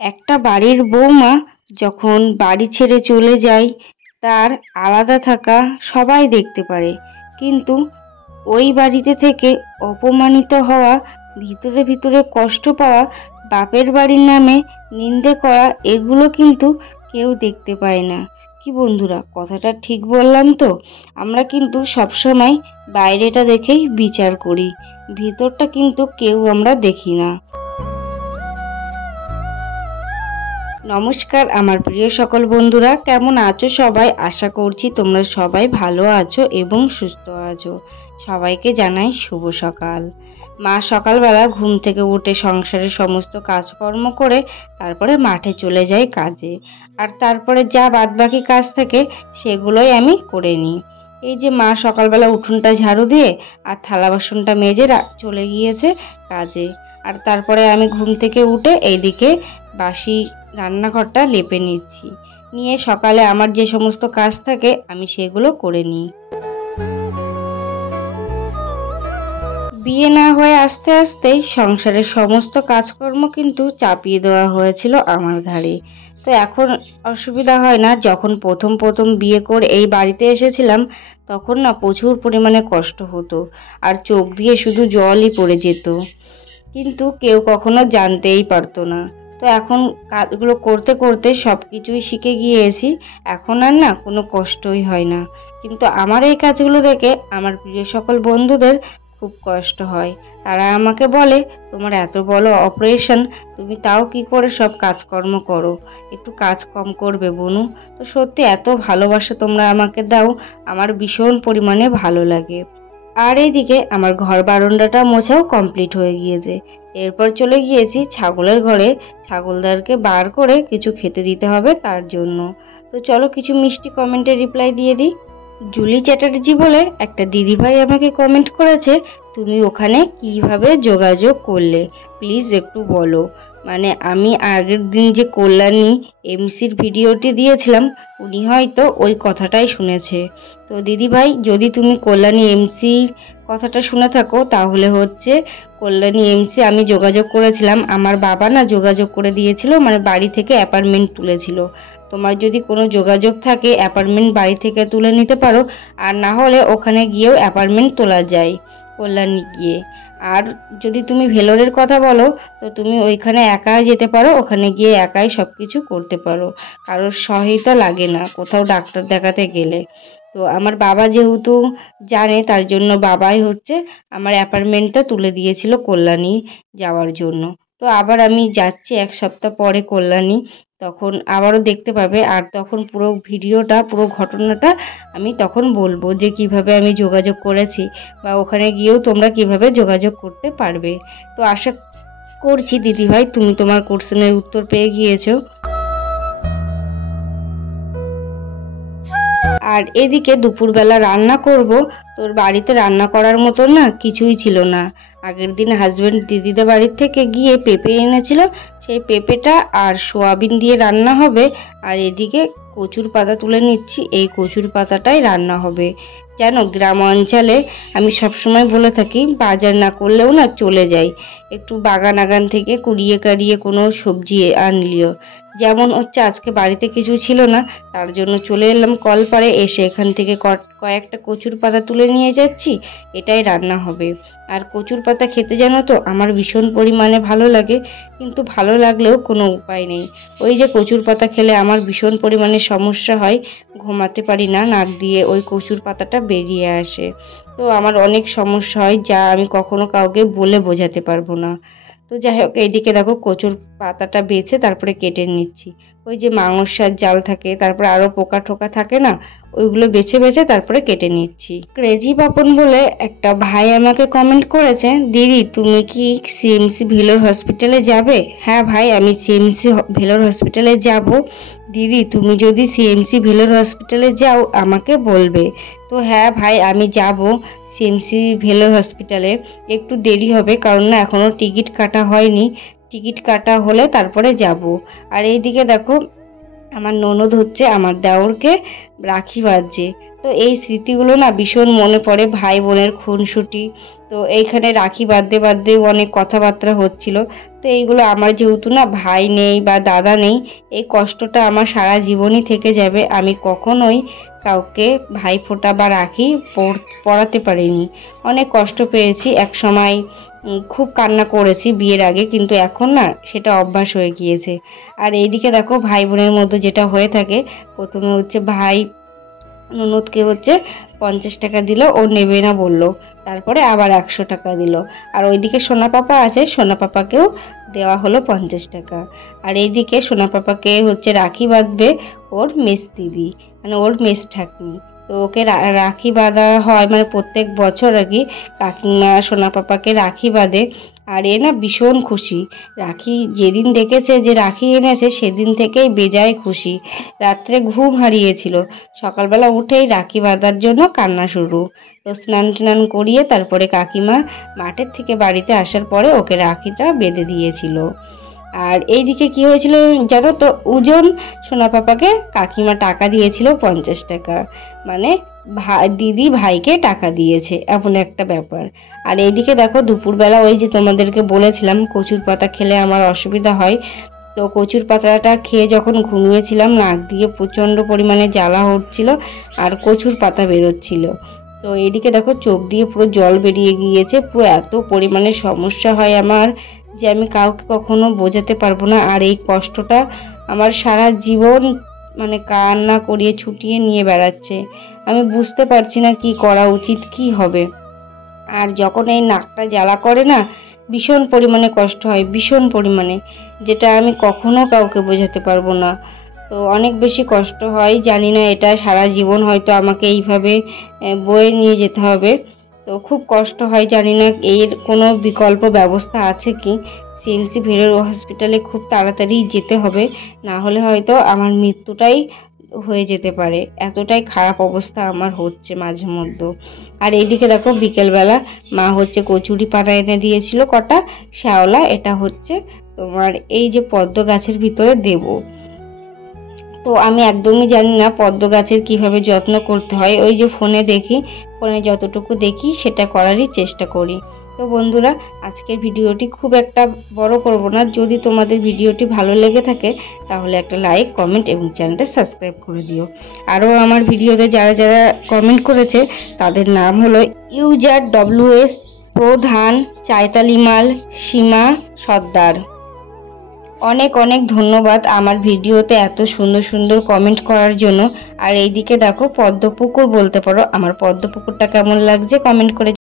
একটা বাড়ির বৌমা যখন বাড়ি ছেড়ে চলে যায়, তার আলাদা থাকা সবাই দেখতে পারে, কিন্তু ওই বাড়িতে থেকে অপমানিত হওয়া, ভিতরে ভিতরে কষ্ট পাওয়া, বাপের বাড়ির নামে নিন্দে করা, এগুলো কিন্তু কেউ দেখতে পায় না। কি বন্ধুরা, কথাটা ঠিক বললাম তো? আমরা কিন্তু সবসময় বাইরেটা দেখেই বিচার করি, ভিতরটা কিন্তু কেউ আমরা দেখি না। নমস্কার আমার প্রিয় সকল বন্ধুরা, কেমন আছো সবাই? আশা করছি তোমরা সবাই ভালো আছো এবং সুস্থ আছো। সবাইকে জানাই শুভ সকাল। মা সকালবেলা ঘুম থেকে উঠে সংসারের সমস্ত কাজকর্ম করে তারপরে মাঠে চলে যায় কাজে, আর তারপরে যা বাদবাকি কাজ থাকে সেগুলোই আমি করে নিই। এই যে মা সকালবেলা উঠোনটা ঝাড়ু দিয়ে আর থালা বাসনটা মেজে চলে গিয়েছে কাজে, আর তারপরে আমি ঘুম থেকে উঠে এইদিকে বাসি রান্নাঘরটা লেপে নিচ্ছি, নিয়ে সকালে আমার যে সমস্ত কাজ থাকে আমি সেগুলো করে নিই। বিয়ে না হয়ে আস্তে আস্তেই সংসারের সমস্ত কাজকর্ম কিন্তু চাপিয়ে দেওয়া হয়েছিল আমার ঘাড়ে। তো এখন অসুবিধা হয় না। যখন প্রথম প্রথম বিয়ে করে এই বাড়িতে এসেছিলাম তখন না প্রচুর পরিমাণে কষ্ট হতো, আর চোখ দিয়ে শুধু জলই পড়ে যেত, কিন্তু কেউ কখনো জানতেই পারতো না। তো এখন কাজগুলো করতে করতে সব কিছুই শিখে গিয়েছি, এখন আর না কোনো কষ্টই হয় না। কিন্তু আমার এই কাজগুলো দেখে আমার প্রিয় সকল বন্ধুদের খুব কষ্ট হয়। তারা আমাকে বলে, তোমার এত বড় অপারেশন, তুমি তাও কি করে সব কাজকর্ম করো? একটু কাজ কম করবে বনু। তো সত্যি এত ভালোবাসা তোমরা আমাকে দাও, আমার ভীষণ পরিমাণে ভালো লাগে। আর এইদিকে আমার ঘর বারান্দাটা মোছাও কমপ্লিট হয়ে গিয়েছে। এরপর চলে গিয়েছি ছাগলের ঘরে, ছাগলদেরকে বার করে কিছু খেতে দিতে হবে তার জন্য। তো চলো কিছু মিষ্টি কমেন্টে রিপ্লাই দিয়ে দিই। জুলি চ্যাটার্জি বলে একটা দিদিভাই আমাকে কমেন্ট করেছে, তুমি ওখানে কিভাবে যোগাযোগ করলে, প্লিজ একটু বলো। মানে আমি আগের দিন যে কল্যাণী এমসির ভিডিওটি দিয়েছিলাম, উনি হয়তো ওই কথাটাই শুনেছে। তো দিদিভাই, যদি তুমি কল্যাণী এমসির কথাটা শুনে থাকো তাহলে হচ্ছে কল্যাণী এমসি আমি যোগাযোগ করেছিলাম, আমার বাবা না যোগাযোগ করে দিয়েছিল, মানে বাড়ি থেকে অ্যাপার্টমেন্ট তুলেছিল। তোমার যদি কোনো যোগাযোগ থাকে অ্যাপার্টমেন্ট বাড়ি থেকে তুলে নিতে পারো, আর না হলে ওখানে গিয়েও অ্যাপার্টমেন্ট তোলা যায় কল্যাণী গিয়ে। আর যদি তুমি ভেলোরের কথা বলো তো তুমি ওইখানে একাই যেতে পারো, ওখানে গিয়ে একাই সব কিছু করতে পারো, কারোর সহায়তা লাগে না কোথাও ডাক্তার দেখাতে গেলে। তো আমার বাবা যেহেতু জানে, তার জন্য বাবাই হচ্ছে আমার অ্যাপার্টমেন্টটা তুলে দিয়েছিল কল্যাণী যাওয়ার জন্য। তো আবার আমি যাচ্ছি এক সপ্তাহ পরে কল্যাণী, তখন আবারও দেখতে পাবে, আর তখন পুরো ভিডিওটা পুরো ঘটনাটা আমি তখন বলবো যে কিভাবে আমি যোগাযোগ করেছি, বা ওখানে গিয়েও তোমরা কিভাবে যোগাযোগ করতে পারবে। তো আশা করছি দিদিভাই তুমি তোমার কোশ্চেনের উত্তর পেয়ে গিয়েছো। আর এদিকে দুপুরবেলা রান্না করব। তোর বাড়িতে রান্না করার মতো না কিছুই ছিল না। আগের দিন হাজবেন্ড দিদিদের বাড়ির থেকে গিয়ে পেঁপে এনেছিল, সেই পেঁপেটা আর সোয়াবিন দিয়ে রান্না হবে। আর এদিকে কচুর পাতা তুলে নিচ্ছি, এই কচুর পাতাটাই রান্না হবে। জানো, গ্রাম অঞ্চলে আমি সবসময় বলে থাকি বাজার না করলেও না চলে যাই, একটু বাগান আগান থেকে কুড়িয়ে কাড়িয়ে কোনো সবজি আনলিও। যেমন হচ্ছে আজকে বাড়িতে কিছু ছিল না, তার জন্য চলে এলাম কলপাড়ে, এসে এখান থেকে কয়েকটা কচুর পাতা তুলে নিয়ে যাচ্ছি, এটাই রান্না হবে। আর কচুর পাতা খেতে জানো তো আমার ভীষণ পরিমাণে ভালো লাগে, কিন্তু ভালো লাগলেও কোনো উপায় নেই। ওই যে কচুর পাতা খেলে আমার ভীষণ পরিমাণে সমস্যা হয়, ঘুমাতে পারি না, নাক দিয়ে ওই কচুর পাতাটা বেরিয়ে আসে। তো আমার অনেক সমস্যা হয়, যা আমি কখনো কাউকে বলে বোঝাতে পারবো না। তো যাই হোক, এইদিকে দেখো কচুর পাতাটা বেছে তারপরে কেটে নিচ্ছি। ওই যে মাংসার জাল থাকে, তারপরে আরো পোকা টোকা থাকে না, ওইগুলো বেছে বেছে তারপরে কেটে নিচ্ছি। ক্রেজি পাপন বলে একটা ভাই আমাকে কমেন্ট করেছে, দিদি তুমি কি সিএমসি ভেলোর হসপিটালে যাবে? হ্যাঁ ভাই, আমি সিএমসি ভেলোর হসপিটালে যাব। দিদি তুমি যদি সিএমসি ভেলোর হসপিটালে যাও আমাকে বলবে। তো হ্যাঁ ভাই, আমি যাব সিএমসি ভেলোর হসপিটালে। একটু দেরি হবে, কারণ না এখনো টিকিট কাটা হয়নি, টিকিট কাটা হলে তারপরে যাব। আর এইদিকে দেখো আমার ননদ হচ্ছে আমার দেওরকে রাখি বাঁধছে। তো তো এই স্মৃতিগুলো না ভীষণ মনে পড়ে, ভাই বোনের খুনসুটি। তো এইখানে রাখি বাঁধতে বাঁধতেও অনেক কথাবার্তা হচ্ছিল। তো এইগুলো আমার যেহেতু না ভাই নেই বা দাদা নেই, এই কষ্টটা আমার সারা জীবনই থেকে যাবে। আমি কখনোই কাউকে ভাইফোঁটা বা রাখি পরাতে পারিনি। অনেক কষ্ট পেয়েছি এক সময়, খুব কান্না করেছি বিয়ের আগে, কিন্তু এখন না সেটা অভ্যাস হয়ে গিয়েছে। আর এইদিকে দেখো ভাই বোনের মধ্যে যেটা হয়ে থাকে, প্রথমে হচ্ছে ভাই ননদকে হচ্ছে 50 টাকা দিল, ও নেবে না বললো, তারপরে আবার 100 টাকা দিল। আর ওইদিকে সোনা পাপা আছে, সোনা পাপাকেও দেওয়া হলো 50 টাকা। আর এইদিকে সোনা পাপাকে হচ্ছে রাখি বাঁধবে ওর মেস দিদি, মানে ওর মেস ঠাকুমি। তো ওকে রাখি বাঁধা হয়, মানে প্রত্যেক বছর আর কি কাকিমা সোনা পাপাকে রাখি বাঁধে। আর এ না ভীষণ খুশি, রাখি যেদিন দেখেছে যে রাখি এনেছে সেদিন থেকেই বেজায় খুশি। রাত্রে ঘুম হারিয়েছিল, সকালবেলা উঠেই রাখি বাঁধার জন্য কান্না শুরু। তো স্নান টান করিয়ে তারপরে কাকিমা মাঠের থেকে বাড়িতে আসার পরে ওকে রাখিটা বেঁধে দিয়েছিল। আর এইদিকে কি হয়েছিল জানো তো, ওজন সোনা পাপাকে কাকিমা টাকা দিয়েছিল 50 টাকা, মানে দিদি ভাইকে টাকা দিয়েছে, এমন একটা ব্যাপার। আর এইদিকে দেখো দুপুরবেলা ওই যে তোমাদেরকে বলেছিলাম কচুর পাতা খেলে আমার অসুবিধা হয়, তো কচুর পাতাটা খেয়ে যখন ঘুমিয়েছিলাম নাক দিয়ে প্রচণ্ড পরিমাণে জ্বালা হচ্ছিল আর কচুর পাতা বেরোচ্ছিল। তো এদিকে দেখো চোখ দিয়ে পুরো জল বেরিয়ে গিয়েছে, পুরো এত পরিমাণে সমস্যা হয় আমার যে আমি কাউকে কখনো বোঝাতে পারবো না। আর এই কষ্টটা আমার সারা জীবন মানে কান্না করিয়ে ছুটিয়ে নিয়ে বেড়াচ্ছে। আমি বুঝতে পারছি না কি করা উচিত, কি হবে। আর যখন এই নাকটা জ্বালা করে না ভীষণ পরিমাণে কষ্ট হয়, ভীষণ পরিমাণে, যেটা আমি কখনো কাউকে বোঝাতে পারবো না। তো অনেক বেশি কষ্ট হয়, জানি না এটা সারা জীবন হয়তো আমাকে এইভাবে বয়ে নিয়ে যেতে হবে। তো খুব কষ্ট হয়, জানি না এর কোনো বিকল্প ব্যবস্থা আছে কি। সিএমসি ভিড়ের হসপিটালে খুব তাড়াতাড়ি যেতে হবে, না হলে হয়তো আমার মৃত্যুটাই হয়ে যেতে পারে, এতটাই খারাপ অবস্থা আমার হচ্ছে মাঝে মধ্যে। আর এইদিকে দেখো বিকেলবেলা মা হচ্ছে কচুরি পানা এনে দিয়েছিল কটা শ্যাওলা, এটা হচ্ছে তোমার এই যে পদ্ম গাছের ভিতরে দেব। তো আমি একদমই জানি না পদ্ম গাছের কিভাবে যত্ন করতে হয়, ওই যে ফোনে দেখি, ফোনে যতটুকু দেখি সেটা করারই চেষ্টা করি। তো বন্ধুরা আজকের ভিডিওটি খুব একটা বড় করব না, যদি তোমাদের ভিডিওটি ভালো লেগে থাকে তাহলে একটা লাইক কমেন্ট এবং চ্যানেলটা সাবস্ক্রাইব করে দিও। আরও আমার ভিডিওতে যারা যারা কমেন্ট করেছে তাদের নাম হলো ইউজার WS প্রধান, চাইতালিমাল, সীমা সর্দার। অনেক অনেক ধন্যবাদ আমার ভিডিওতে এত সুন্দর সুন্দর কমেন্ট করার জন্য। আর এইদিকে দেখো পদ্মপুকুর বলতে পারো, আমার পদ্মপুকুরটা কেমন লাগছে কমেন্ট করে